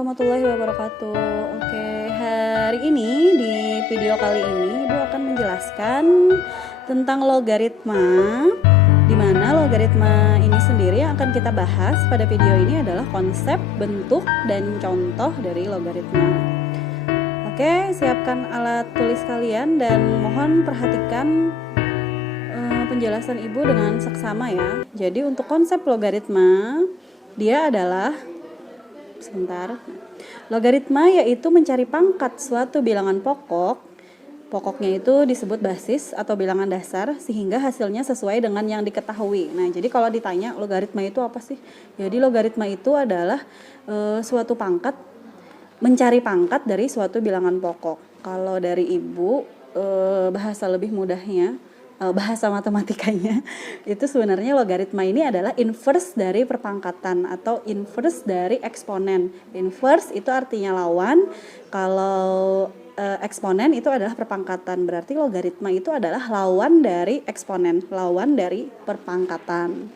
warahmatullahi wabarakatuh. Oke, hari ini di video kali ini Ibu akan menjelaskan tentang logaritma, di mana logaritma ini sendiri yang akan kita bahas pada video ini adalah konsep, bentuk, dan contoh dari logaritma. Oke, siapkan alat tulis kalian dan mohon perhatikan penjelasan Ibu dengan seksama ya. Jadi untuk konsep logaritma, dia adalah logaritma yaitu mencari pangkat suatu bilangan pokok. Pokoknya itu disebut basis atau bilangan dasar sehingga hasilnya sesuai dengan yang diketahui. Nah, jadi kalau ditanya logaritma itu apa sih? Jadi logaritma itu adalah suatu pangkat, mencari pangkat dari suatu bilangan pokok. Kalau dari Ibu bahasa lebih mudahnya, bahasa matematikanya itu sebenarnya logaritma ini adalah inverse dari perpangkatan atau inverse dari eksponen. Inverse itu artinya lawan, kalau eksponen itu adalah perpangkatan. Berarti logaritma itu adalah lawan dari eksponen, lawan dari perpangkatan.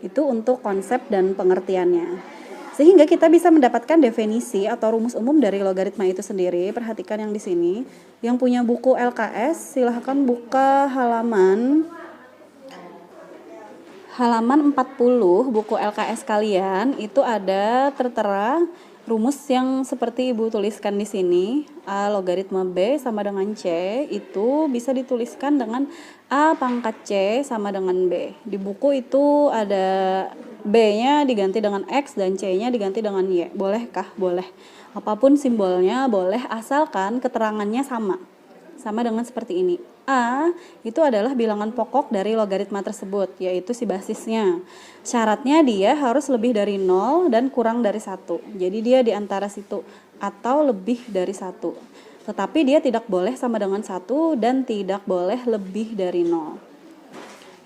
Itu untuk konsep dan pengertiannya. Sehingga kita bisa mendapatkan definisi atau rumus umum dari logaritma itu sendiri. Perhatikan yang di sini. Yang punya buku LKS, silahkan buka halaman 40 buku LKS kalian. Itu ada tertera rumus yang seperti Ibu tuliskan di sini. A logaritma B sama dengan C itu bisa dituliskan dengan A pangkat C sama dengan B. Di buku itu ada B-nya diganti dengan X dan C-nya diganti dengan Y. Bolehkah? Boleh. Apapun simbolnya boleh asalkan keterangannya sama. Sama dengan seperti ini. A itu adalah bilangan pokok dari logaritma tersebut, yaitu si basisnya. Syaratnya dia harus lebih dari 0 dan kurang dari 1. Jadi dia di antara situ atau lebih dari 1. Tetapi dia tidak boleh sama dengan 1 dan tidak boleh lebih dari 0.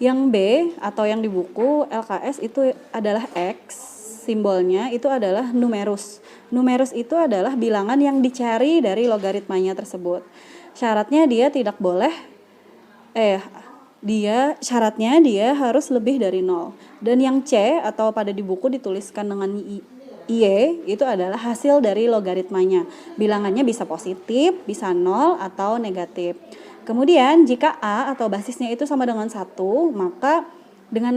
Yang B atau yang di buku LKS itu adalah X, simbolnya itu adalah numerus. Numerus itu adalah bilangan yang dicari dari logaritmanya tersebut. Syaratnya dia tidak boleh syaratnya dia harus lebih dari 0. Dan yang C atau pada di buku dituliskan dengan Y itu adalah hasil dari logaritmanya. Bilangannya bisa positif, bisa 0 atau negatif. Kemudian jika A atau basisnya itu sama dengan 1, maka dengan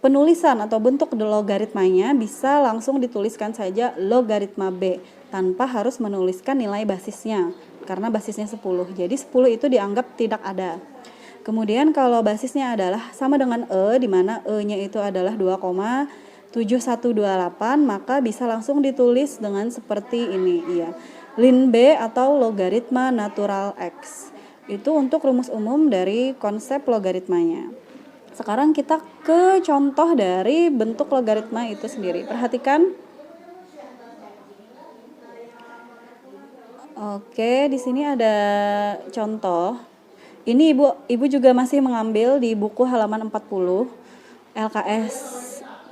penulisan atau bentuk logaritmanya bisa langsung dituliskan saja logaritma B tanpa harus menuliskan nilai basisnya karena basisnya 10. Jadi 10 itu dianggap tidak ada. Kemudian kalau basisnya adalah sama dengan E, di mana E-nya itu adalah 2,7128, maka bisa langsung ditulis dengan seperti ini, ya. Lin B atau logaritma natural X. Itu untuk rumus umum dari konsep logaritmanya. Sekarang kita ke contoh dari bentuk logaritma itu sendiri. Perhatikan. Oke, di sini ada contoh. Ini Ibu juga masih mengambil di buku halaman 40 LKS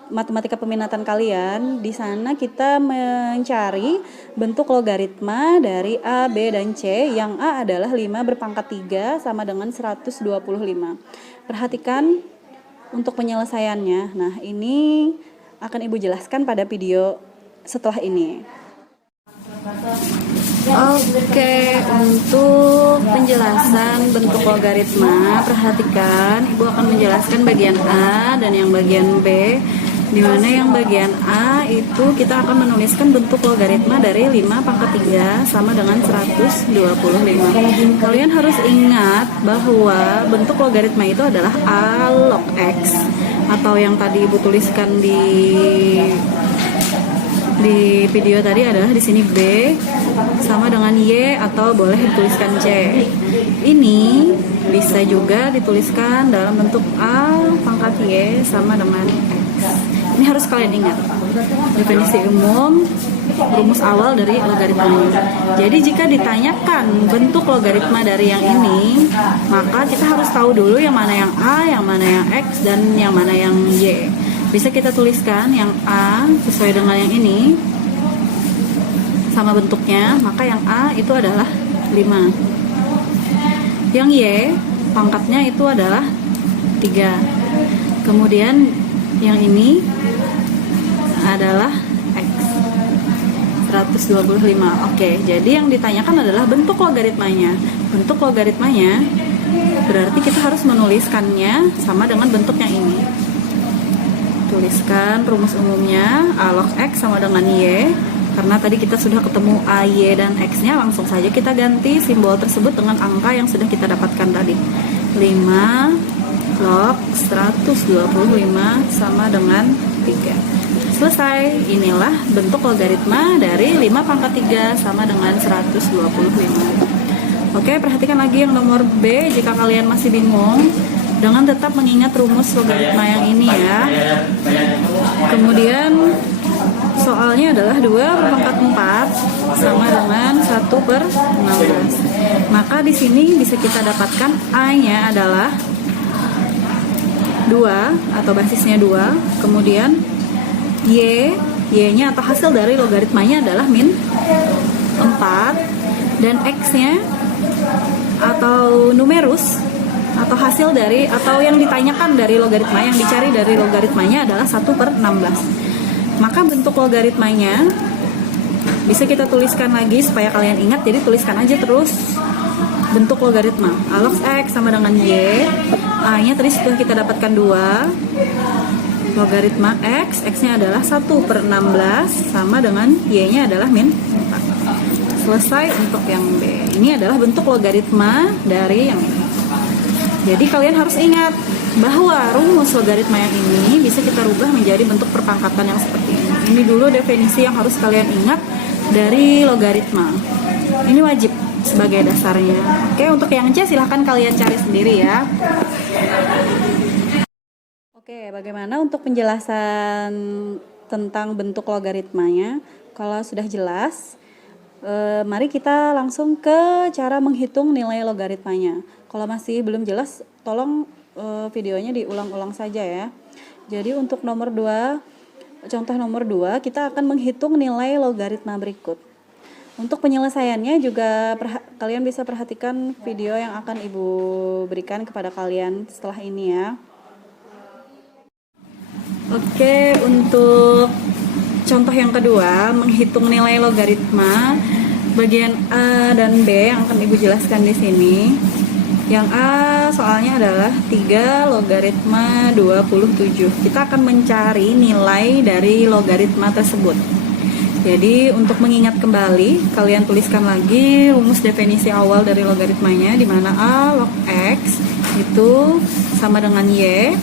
Matematika Peminatan kalian. Di sana kita mencari bentuk logaritma dari A, B, dan C. Yang A adalah 5 berpangkat 3 sama dengan 125. Perhatikan untuk penyelesaiannya. Nah, ini akan Ibu jelaskan pada video setelah ini. Oke, untuk penjelasan bentuk logaritma, perhatikan Ibu akan menjelaskan bagian A dan yang bagian B. Di mana yang bagian A itu kita akan menuliskan bentuk logaritma dari 5 pangkat 3 sama dengan 125. Kalian harus ingat bahwa bentuk logaritma itu adalah A log X atau yang tadi Ibu tuliskan di video tadi adalah di sini B sama dengan Y atau boleh dituliskan C. Ini bisa juga dituliskan dalam bentuk A pangkat Y sama dengan X. Ini harus kalian ingat. Definisi umum, rumus awal dari logaritma ini. Jadi jika ditanyakan bentuk logaritma dari yang ini, maka kita harus tahu dulu yang mana yang A, yang mana yang X, dan yang mana yang Y. Bisa kita tuliskan yang A sesuai dengan yang ini sama bentuknya, maka yang A itu adalah 5. Yang Y pangkatnya itu adalah 3. Kemudian yang ini adalah X. 125. Oke, jadi yang ditanyakan adalah bentuk logaritmanya. Bentuk logaritmanya berarti kita harus menuliskannya sama dengan bentuk yang ini. Tuliskan rumus umumnya, A log X sama dengan Y. Karena tadi kita sudah ketemu A, Y, dan X-nya, langsung saja kita ganti simbol tersebut dengan angka yang sudah kita dapatkan tadi. 5 log 125 sama dengan 3. Selesai, inilah bentuk logaritma dari 5 pangkat 3 sama dengan 125. Oke, perhatikan lagi yang nomor B jika kalian masih bingung, dengan tetap mengingat rumus logaritma yang ini ya. Kemudian soalnya adalah 2 berpangkat 4 sama dengan 1/16. Maka di sini bisa kita dapatkan A-nya adalah 2 atau basisnya 2, kemudian Y-nya atau hasil dari logaritmanya adalah min 4, dan X-nya atau numerus atau hasil dari atau yang ditanyakan dari logaritma, yang dicari dari logaritmanya adalah 1/16. Maka bentuk logaritmanya bisa kita tuliskan lagi supaya kalian ingat, jadi tuliskan aja terus bentuk logaritma. A log X sama dengan Y, A-nya tadi sudah kita dapatkan 2, logaritma X-nya adalah 1/16 sama dengan Y-nya adalah min 4. Selesai untuk yang B. Ini adalah bentuk logaritma dari yang ini. Jadi kalian harus ingat bahwa rumus logaritma yang ini bisa kita rubah menjadi bentuk perpangkatan yang seperti ini. Ini dulu definisi yang harus kalian ingat dari logaritma. Ini wajib sebagai dasarnya. Oke, untuk yang C silahkan kalian cari sendiri ya. Oke, bagaimana untuk penjelasan tentang bentuk logaritmanya? Kalau sudah jelas, mari kita langsung ke cara menghitung nilai logaritmanya. Kalau masih belum jelas, tolong videonya diulang-ulang saja ya. Jadi untuk nomor 2, contoh nomor 2, kita akan menghitung nilai logaritma berikut. Untuk penyelesaiannya juga kalian bisa perhatikan video yang akan Ibu berikan kepada kalian setelah ini ya. Oke, untuk contoh yang kedua, menghitung nilai logaritma bagian A dan B yang akan Ibu jelaskan di sini. Yang A soalnya adalah 3 logaritma 27. Kita akan mencari nilai dari logaritma tersebut. Jadi untuk mengingat kembali, kalian tuliskan lagi rumus definisi awal dari logaritmanya, di mana A log X itu sama dengan Y.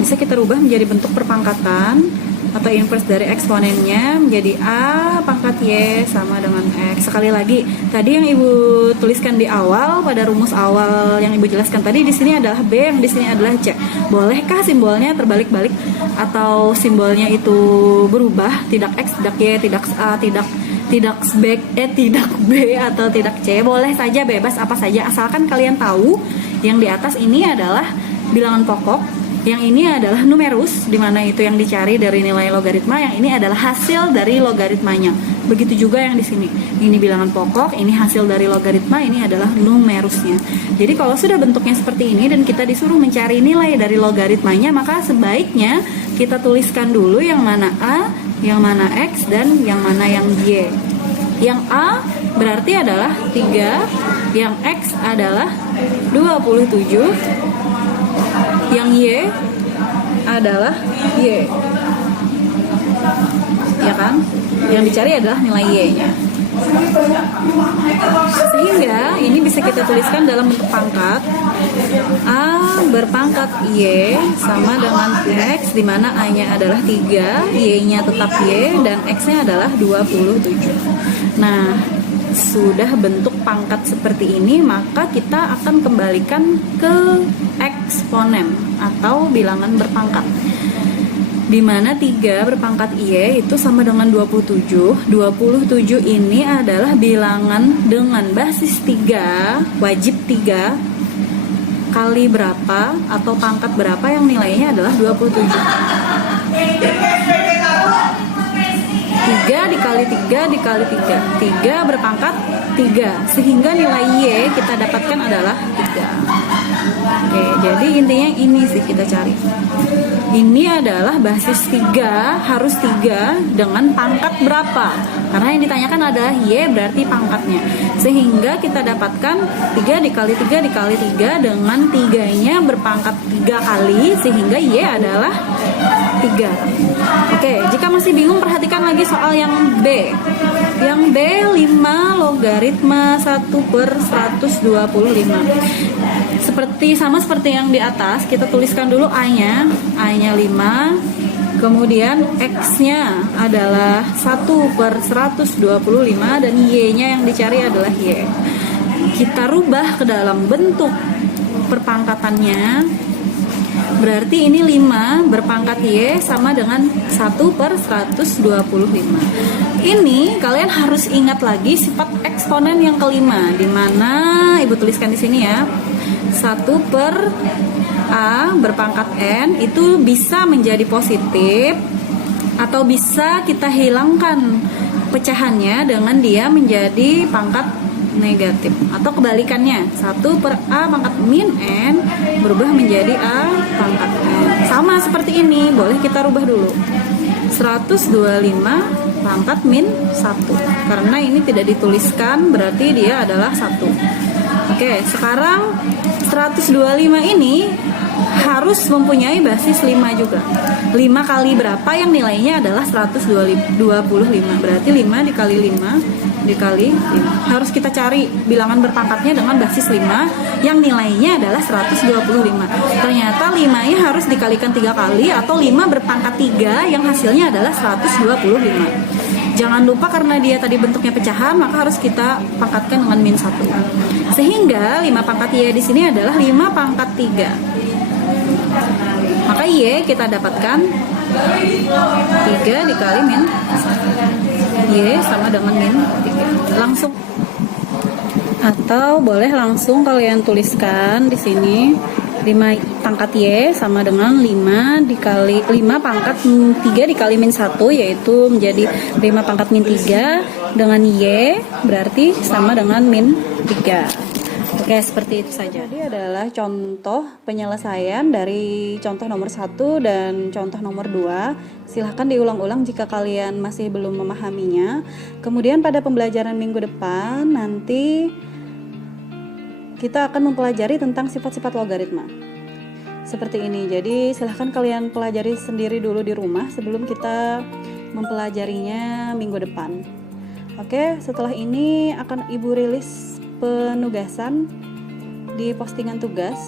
Bisa kita rubah menjadi bentuk perpangkatan atau inverse dari eksponennya menjadi A pangkat Y sama dengan X. Sekali lagi, tadi yang Ibu tuliskan di awal pada rumus awal yang Ibu jelaskan tadi, di sini adalah B, yang di sini adalah C. Bolehkah simbolnya terbalik-balik atau simbolnya itu berubah, tidak X, tidak Y, tidak A, tidak B atau tidak C? Boleh saja, bebas apa saja, asalkan kalian tahu yang di atas ini adalah bilangan pokok, yang ini adalah numerus, di mana itu yang dicari dari nilai logaritma, yang ini adalah hasil dari logaritmanya. Begitu juga yang di sini. Ini bilangan pokok, ini hasil dari logaritma, ini adalah numerusnya. Jadi kalau sudah bentuknya seperti ini dan kita disuruh mencari nilai dari logaritmanya, maka sebaiknya kita tuliskan dulu yang mana A, yang mana X, dan yang mana yang Y. Yang A berarti adalah 3, yang X adalah 27, yang Y adalah Y, ya kan? Yang dicari adalah nilai Y-nya. Sehingga ini bisa kita tuliskan dalam bentuk pangkat. A berpangkat Y sama dengan X, di mana A-nya adalah 3, Y-nya tetap Y, dan X-nya adalah 27. Nah, sudah bentuk pangkat seperti ini, maka kita akan kembalikan ke eksponen atau bilangan berpangkat, di mana 3 berpangkat Y itu sama dengan 27. 27 ini adalah bilangan dengan basis 3, wajib 3 kali berapa atau pangkat berapa yang nilainya adalah 27. 3 dikali 3 dikali 3, 3 berpangkat 3, sehingga nilai Y kita dapatkan adalah 3. Oke, jadi intinya ini sih kita cari. Ini adalah basis 3, harus 3 dengan pangkat berapa? Karena yang ditanyakan adalah Y berarti pangkatnya. Sehingga kita dapatkan 3 dikali 3 dikali 3 dengan 3-nya berpangkat 3 kali, sehingga Y adalah 3. Oke, jika masih bingung perhatikan lagi soal yang B. Yang B 5 logaritma 1/125. Sama seperti yang di atas, kita tuliskan dulu A-nya 5, kemudian X-nya adalah 1/125 dan Y-nya yang dicari adalah Y. Kita rubah ke dalam bentuk perpangkatannya. Berarti ini 5 berpangkat Y sama dengan 1/125. Ini kalian harus ingat lagi sifat eksponen yang kelima, di mana Ibu tuliskan di sini ya. 1/A berpangkat N itu bisa menjadi positif atau bisa kita hilangkan pecahannya dengan dia menjadi pangkat negatif, atau kebalikannya 1/A pangkat min N berubah menjadi A pangkat N. Sama seperti ini, boleh kita rubah dulu 125 pangkat min 1, karena ini tidak dituliskan berarti dia adalah 1. Oke, sekarang 125 ini harus mempunyai basis 5 juga. 5 kali berapa yang nilainya adalah 125. Berarti 5 dikali 5 dikali 5. Harus kita cari bilangan berpangkatnya dengan basis 5 yang nilainya adalah 125. Ternyata 5-nya harus dikalikan 3 kali atau 5 berpangkat 3 yang hasilnya adalah 125. Jangan lupa karena dia tadi bentuknya pecahan, maka harus kita pangkatkan dengan min 1. Sehingga 5 pangkat Y di sini adalah 5 pangkat 3. Maka Y kita dapatkan 3 dikali min 1. Y sama dengan min 3. Langsung, atau boleh langsung kalian tuliskan di sini 5 pangkat Y sama dengan 5 pangkat 3 dikali min 1, yaitu menjadi 5 pangkat min 3 dengan Y berarti sama dengan min 3. Oke, seperti itu saja. Jadi adalah contoh penyelesaian dari contoh nomor 1 dan contoh nomor 2. Silahkan diulang-ulang jika kalian masih belum memahaminya. Kemudian pada pembelajaran minggu depan nanti kita akan mempelajari tentang sifat-sifat logaritma. Seperti ini. Jadi silahkan kalian pelajari sendiri dulu di rumah sebelum kita mempelajarinya minggu depan. Oke, setelah ini akan Ibu rilis penugasan di postingan tugas.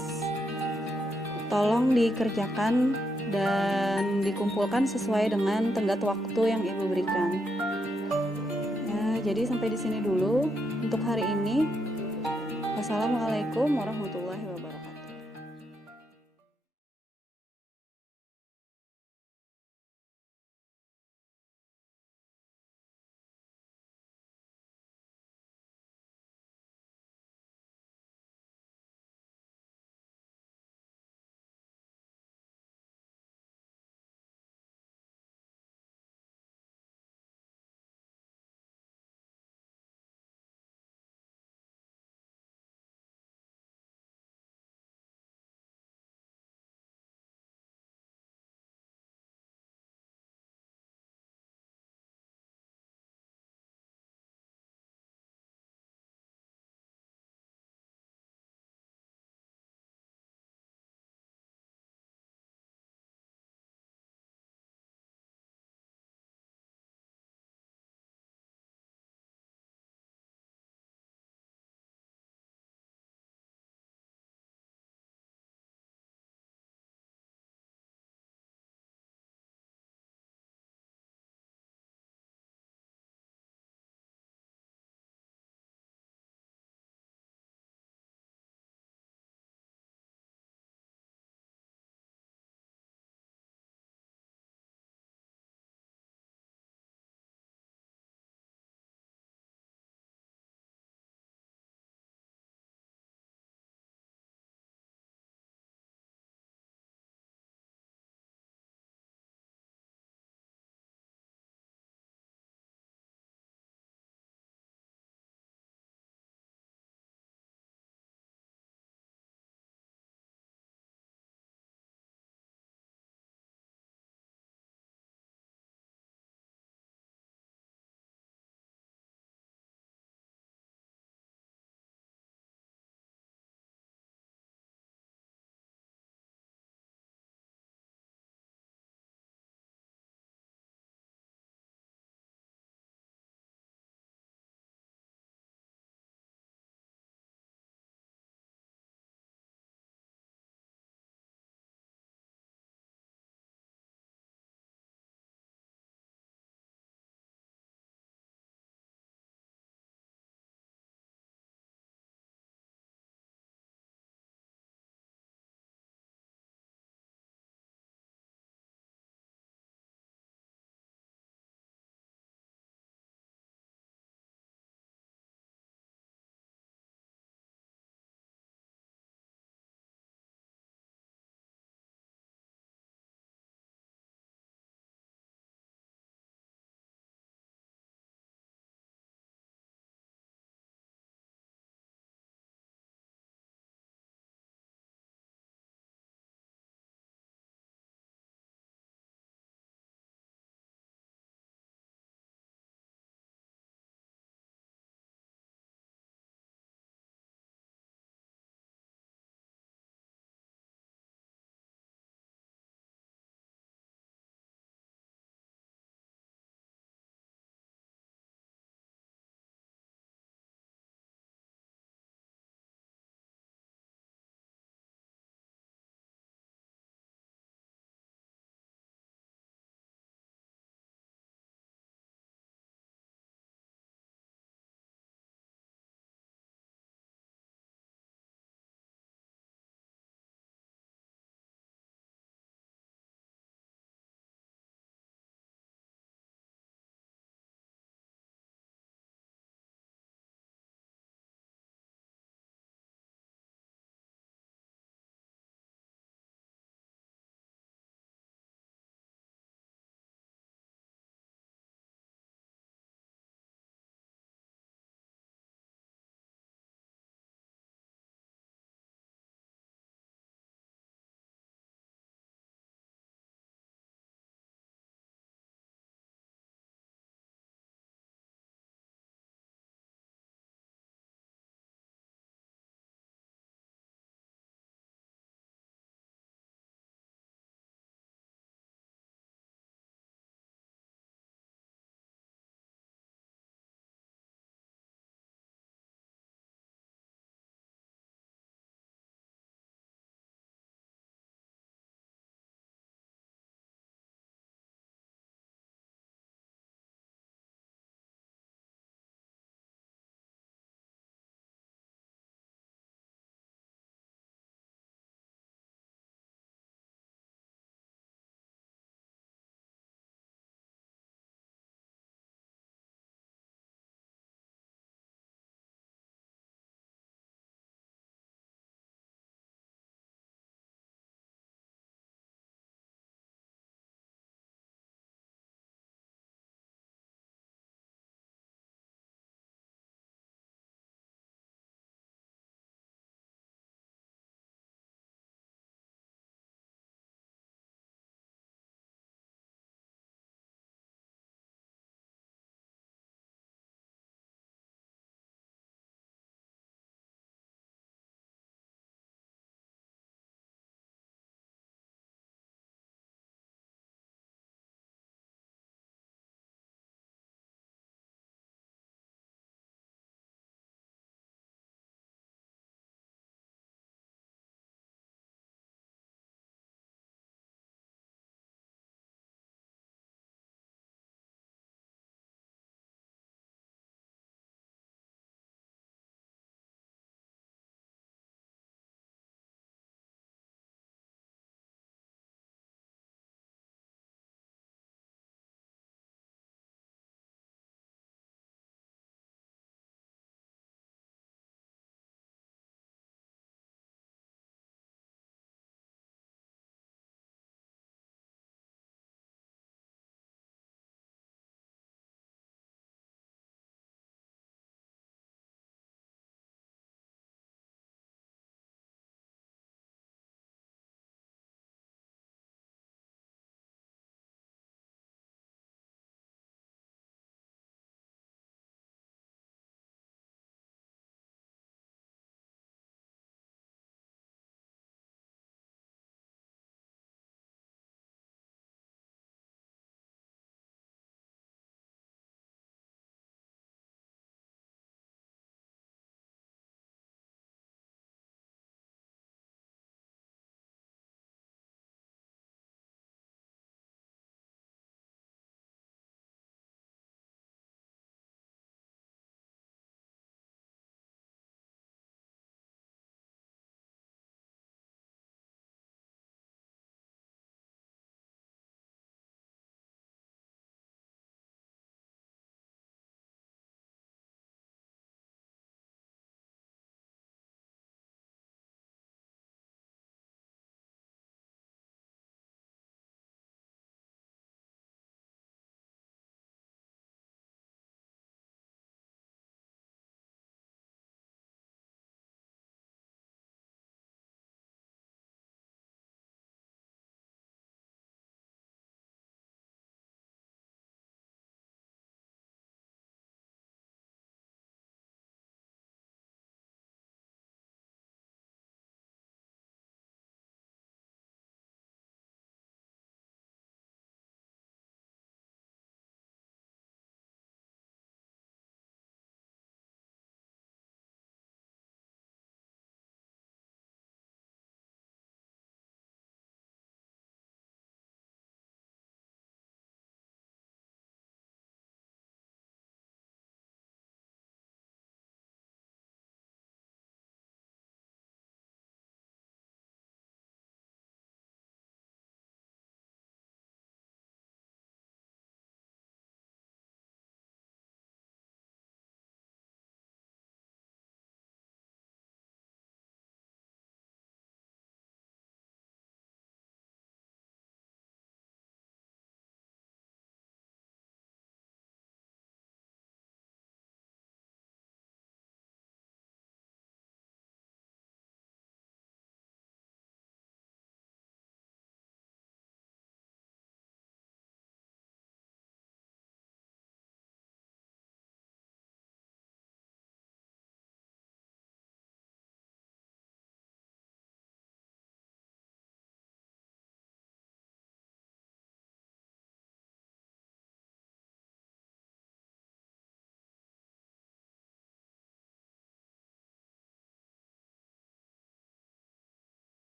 Tolong dikerjakan dan dikumpulkan sesuai dengan tenggat waktu yang Ibu berikan. Ya, jadi sampai di sini dulu untuk hari ini. Wassalamualaikum warahmatullahi wabarakatuh.